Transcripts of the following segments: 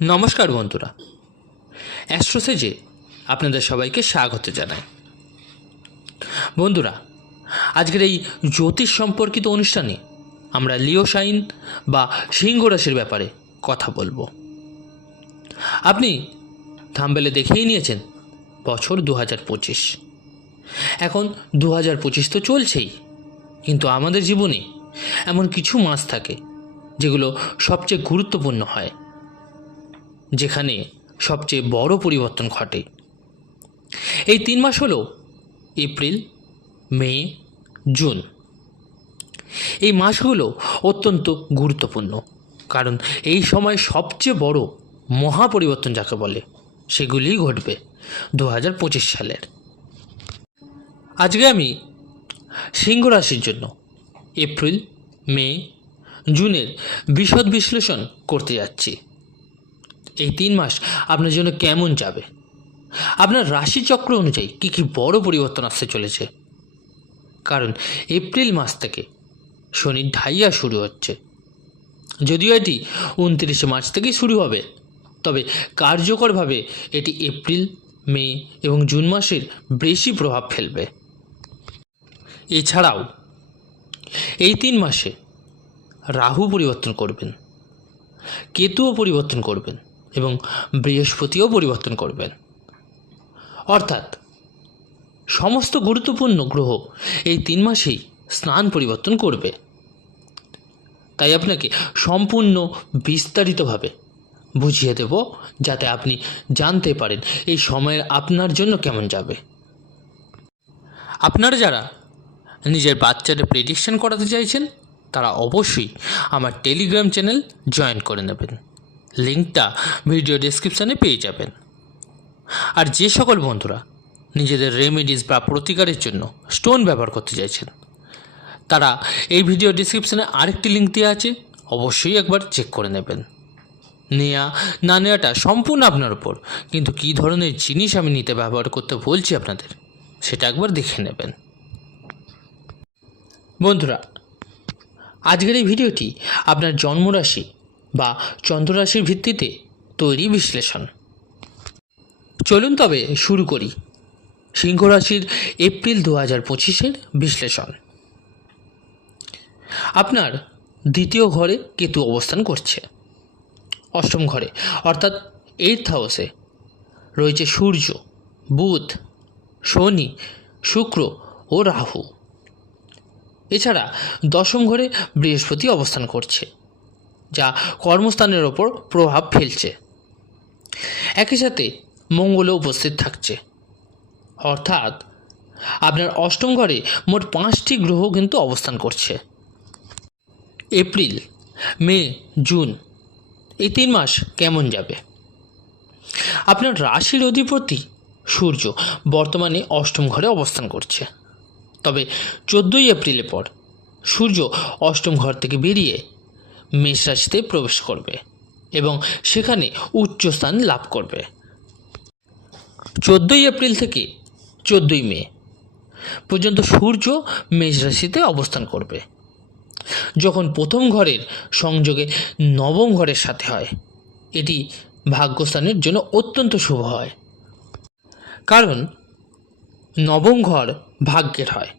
নমস্কার বন্ধুরা, অ্যাস্ট্রোসেজে আপনাদের সবাইকে স্বাগত জানাই। বন্ধুরা, আজকের এই জ্যোতিষ সম্পর্কিত অনুষ্ঠানে আমরা লিও সাইন বা সিংহ রাশির ব্যাপারে কথা বলবো। আপনি থাম্বনেলে দেখেই নিয়েছেন বছর 2025। এখন 2025 তো চলছেই, কিন্তু আমাদের জীবনে এমন কিছু মাস থাকে যেগুলো সবচেয়ে গুরুত্বপূর্ণ হয়, যেখানে সবচেয়ে বড় পরিবর্তন ঘটে। এই 3 মাস হলো এপ্রিল, মে, জুন। এই মাসগুলো অত্যন্ত গুরুত্বপূর্ণ, কারণ এই সময় সবচেয়ে বড় মহাপরিবর্তন যাকে বলে সেগুলিই ঘটবে 2025 সালের। আজকে আমি সিংহ রাশির জন্য এপ্রিল, মে, জুনের বিশদ বিশ্লেষণ করতে যাচ্ছি। এই 3 মাস আপনার জন্য কেমন যাবে, আপনার রাশিচক্র অনুযায়ী কী কী বড় পরিবর্তন আসতে চলেছে। কারণ এপ্রিল মাস থেকে শনির ঢাইয়া শুরু হচ্ছে। যদিও এটি 29 মার্চ থেকেই শুরু হবে, তবে কার্যকরভাবে এটি এপ্রিল, মে এবং জুন মাসের বেশি প্রভাব ফেলবে। এছাড়াও এই 3 মাসে রাহু পরিবর্তন করবেন, কেতুও পরিবর্তন করবেন এবং বৃহস্পতিও পরিবর্তন করবেন। অর্থাৎ সমস্ত গুরুত্বপূর্ণ গ্রহ এই 3 মাসেই স্থান পরিবর্তন করবে। তাই আপনাকে সম্পূর্ণ বিস্তারিতভাবে বুঝিয়ে দেব, যাতে আপনি জানতে পারেন এই সময়ের আপনার জন্য কেমন যাবে। আপনারা যারা নিজের বাচ্চাদের প্রেডিকশন করাতে চাইছেন, তারা অবশ্যই আমার টেলিগ্রাম চ্যানেল জয়েন করে নেবেন। লিঙ্কটা ভিডিও ডেসক্রিপশানে পেয়ে যাবেন। আর যে সকল বন্ধুরা নিজেদের রেমেডিস বা প্রতিকারের জন্য স্টোন ব্যবহার করতে চাইছেন, তারা এই ভিডিও ডেসক্রিপশানে আরেকটি লিঙ্ক দেওয়া আছে, অবশ্যই একবার চেক করে নেবেন। নেওয়া না নেওয়াটা সম্পূর্ণ আপনার উপর, কিন্তু কী ধরনের জিনিস আমি নিতে ব্যবহার করতে বলছি আপনাদের, সেটা একবার দেখে নেবেন। বন্ধুরা, আজকের এই ভিডিওটি আপনার জন্মরাশি বা চন্দ্ররাশির ভিত্তিতে তৈরি বিশ্লেষণ। চলুন তবে শুরু করি সিংহ রাশির এপ্রিল 2025-এর বিশ্লেষণ। আপনার দ্বিতীয় ঘরে কেতু অবস্থান করছে। অষ্টম ঘরে অর্থাৎ 8th হাউসে রয়েছে সূর্য, বুধ, শনি, শুক্র ও রাহু। এছাড়া দশম ঘরে বৃহস্পতি অবস্থান করছে, যা কর্মস্থানের ওপর প্রভাব ফেলছে। একই সাথে মঙ্গলও উপস্থিত থাকছে। অর্থাৎ আপনার অষ্টম ঘরে মোট 5টি গ্রহ কিন্তু অবস্থান করছে। এপ্রিল, মে, জুন এই 3 মাস কেমন যাবে? আপনার রাশির অধিপতি সূর্য বর্তমানে অষ্টম ঘরে অবস্থান করছে। তবে 14ই এপ্রিলের পর সূর্য অষ্টম ঘর থেকে বেরিয়ে মেষ রাশিতে প্রবেশ করবে এবং সেখানে উচ্চস্থান লাভ করবে। 14ই এপ্রিল থেকে 14ই মে পর্যন্ত সূর্য মেষ রাশিতে অবস্থান করবে। যখন প্রথম ঘরের সংযোগে নবম ঘরের সাথে হয়, এটি ভাগ্যস্থানের জন্য অত্যন্ত শুভ হয়। কারণ নবম ঘর ভাগ্যের হয়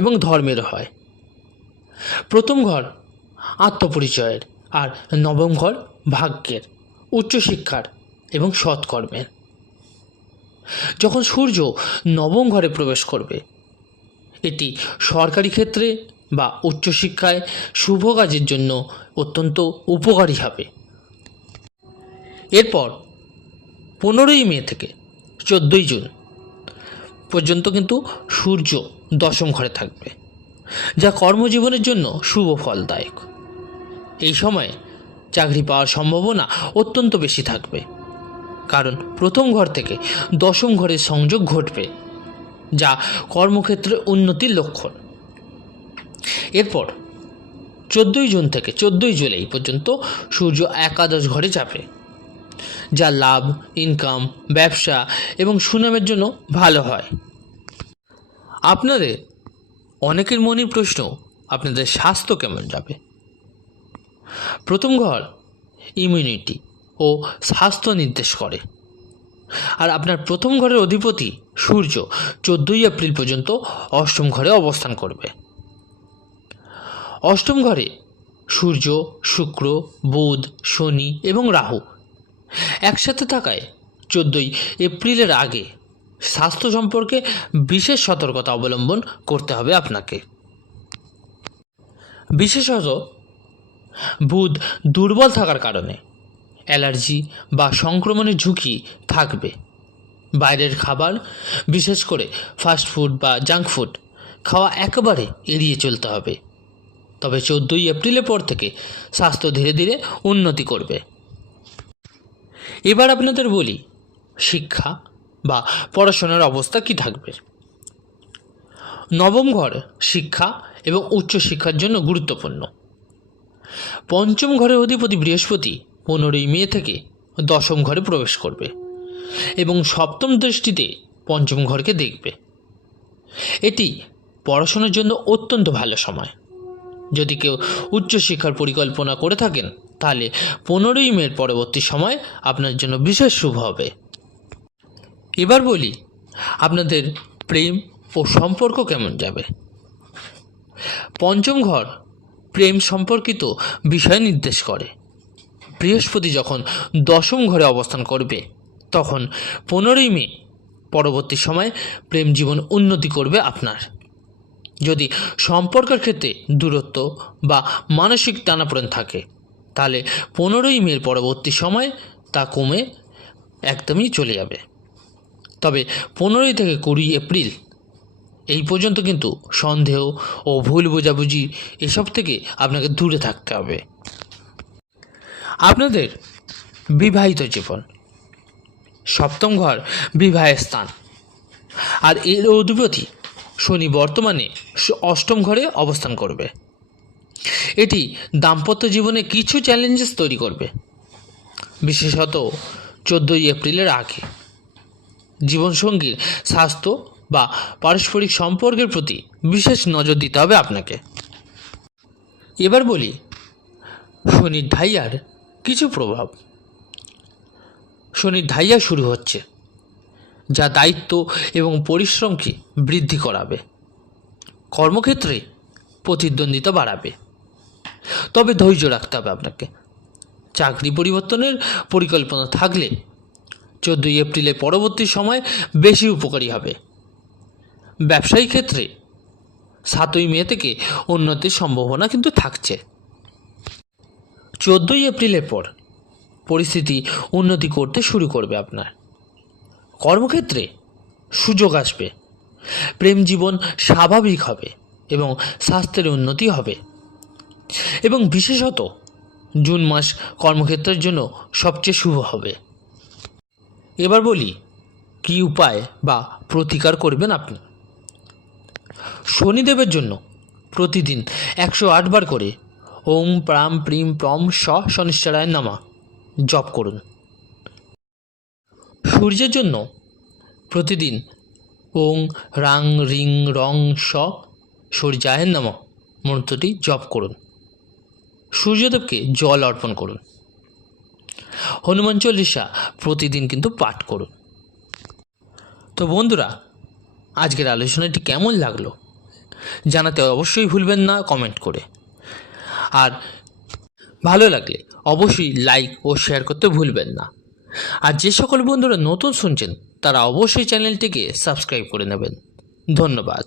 এবং ধর্মের হয়। প্রথম ঘর আত্মপরিচয়ের, আর নবম ঘর ভাগ্যের, উচ্চশিক্ষার এবং সৎকর্মের। যখন সূর্য নবম ঘরে প্রবেশ করবে, এটি সরকারি ক্ষেত্রে বা উচ্চশিক্ষায় শুভ কাজের জন্য অত্যন্ত উপকারী হবে। এরপর 15ই মে থেকে 14ই জুন পর্যন্ত কিন্তু সূর্য দশম ঘরে থাকবে, যা কর্মজীবনের জন্য শুভ ফলদায়ক। এই সময়ে চাকরি পাওয়ার সম্ভাবনা অত্যন্ত বেশি থাকবে, কারণ প্রথম ঘর থেকে দশম ঘরের সংযোগ ঘটবে, যা কর্মক্ষেত্রে উন্নতির লক্ষণ। এরপর 14ই জুন থেকে 14ই জুলাই পর্যন্ত সূর্য একাদশ ঘরে যাবে, যা লাভ, ইনকাম, ব্যবসা এবং সুনামের জন্য ভালো হয়। আপনাদের অনেকের মনের প্রশ্ন, আপনাদের স্বাস্থ্য কেমন যাবে? প্রথম ঘর ইমিউনিটি ও স্বাস্থ্য নির্দেশ করে। আর আপনার প্রথম ঘরের অধিপতি সূর্য 14ই এপ্রিল পর্যন্ত অষ্টম ঘরে অবস্থান করবে। অষ্টম ঘরে সূর্য, শুক্র, বুধ, শনি এবং রাহু একসাথে থাকায় 14ই এপ্রিলের আগে স্বাস্থ্য সম্পর্কে বিশেষ সতর্কতা অবলম্বন করতে হবে আপনাকে। বিশেষত বুধ দুর্বল থাকার কারণে অ্যালার্জি বা সংক্রমণের ঝুঁকি থাকবে। বাইরের খাবার, বিশেষ করে ফাস্টফুড বা জাঙ্ক ফুড খাওয়া একেবারে এড়িয়ে চলতে হবে। তবে 14ই এপ্রিলের পর থেকে স্বাস্থ্য ধীরে ধীরে উন্নতি করবে। এবার আপনাদের বলি শিক্ষা বা পড়াশোনার অবস্থা কি থাকবে। নবম ঘর শিক্ষা এবং উচ্চশিক্ষার জন্য গুরুত্বপূর্ণ। পঞ্চম ঘরের অধিপতি বৃহস্পতি 15ই মে থেকে দশম ঘরে প্রবেশ করবে এবং সপ্তম দৃষ্টিতে পঞ্চম ঘরকে দেখবে। এটি পড়াশোনার জন্য অত্যন্ত ভালো সময়। যদি কেউ উচ্চশিক্ষার পরিকল্পনা করে থাকেন তাহলে 15ই মের পরবর্তী সময় আপনার জন্য বিশেষ শুভ হবে। এবার বলি আপনাদের প্রেম ও সম্পর্ক কেমন যাবে। পঞ্চম ঘর প্রেম সম্পর্কিত বিষয় নির্দেশ করে। বৃহস্পতি যখন দশম ঘরে অবস্থান করবে তখন 15ই মে পরবর্তী সময় প্রেম জীবন উন্নতি করবে আপনার। যদি সম্পর্কের ক্ষেত্রে দূরত্ব বা মানসিক টানাপোড়েন থাকে তাহলে 15ই মের পরবর্তী সময় তা কমে একদমই চলে যাবে। তবে 15ই থেকে 20 এপ্রিল এই পর্যন্ত কিন্তু সন্দেহ ও ভুল বোঝাবুঝি এসব থেকে আপনাকে দূরে থাকতে হবে। আপনাদের বিবাহিত জীবন, সপ্তম ঘর বিবাহের স্থান, আর এর অধিপতি শনি বর্তমানে অষ্টম ঘরে অবস্থান করবে। এটি দাম্পত্য জীবনে কিছু চ্যালেঞ্জেস তৈরি করবে, বিশেষত 14ই এপ্রিলের আগে। জীবনসঙ্গীর স্বাস্থ্য বা পারস্পরিক সম্পর্কের প্রতি বিশেষ নজর দিতে হবে আপনাকে। এবার বলি শনির ঢাইয়ার কিছু প্রভাব। শনির ঢাইয়া শুরু হচ্ছে, যা দায়িত্ব এবং পরিশ্রমকে বৃদ্ধি করাবে। কর্মক্ষেত্রে প্রতিদ্বন্দ্বিতা বাড়াবে, তবে ধৈর্য রাখতে হবে আপনাকে। চাকরি পরিবর্তনের পরিকল্পনা থাকলে 14ই এপ্রিলের পরবর্তী সময় বেশি উপকারী হবে। ব্যবসায়িক ক্ষেত্রে 7ই মে থেকে উন্নতির সম্ভাবনা কিন্তু থাকছে। 14ই এপ্রিলের পর পরিস্থিতি উন্নতি করতে শুরু করবে আপনার। কর্মক্ষেত্রে সুযোগ আসবে, প্রেম জীবন স্বাভাবিক হবে এবং স্বাস্থ্যের উন্নতি হবে। এবং বিশেষত জুন মাস কর্মক্ষেত্রের জন্য সবচেয়ে শুভ হবে। এবার বলি কি উপায় বা প্রতিকার করবেন আপনি। শনিদেবের জন্য প্রতিদিন 108 বার করে ওম প্রাম প্রিম প্রম স শনিশ্চরায় নমঃ জপ করুন। সূর্যের জন্য প্রতিদিন ওং রাং রিং রং স সূর্যায় নমঃ মন্ত্রটি জপ করুন। সূর্যদেবকে জল অর্পণ করুন। হনুমান চল্লিশা প্রতিদিন কিন্তু পাঠ করুন। তো বন্ধুরা, আজকের আলোচনাটি কেমন লাগলো জানাতে অবশ্যই ভুলবেন না কমেন্ট করে। আর ভালো লাগলে অবশ্যই লাইক ও শেয়ার করতে ভুলবেন না। আর যে সকল বন্ধুরা নতুন শুনছেন তারা অবশ্যই চ্যানেলটিকে সাবস্ক্রাইব করে নেবেন। ধন্যবাদ।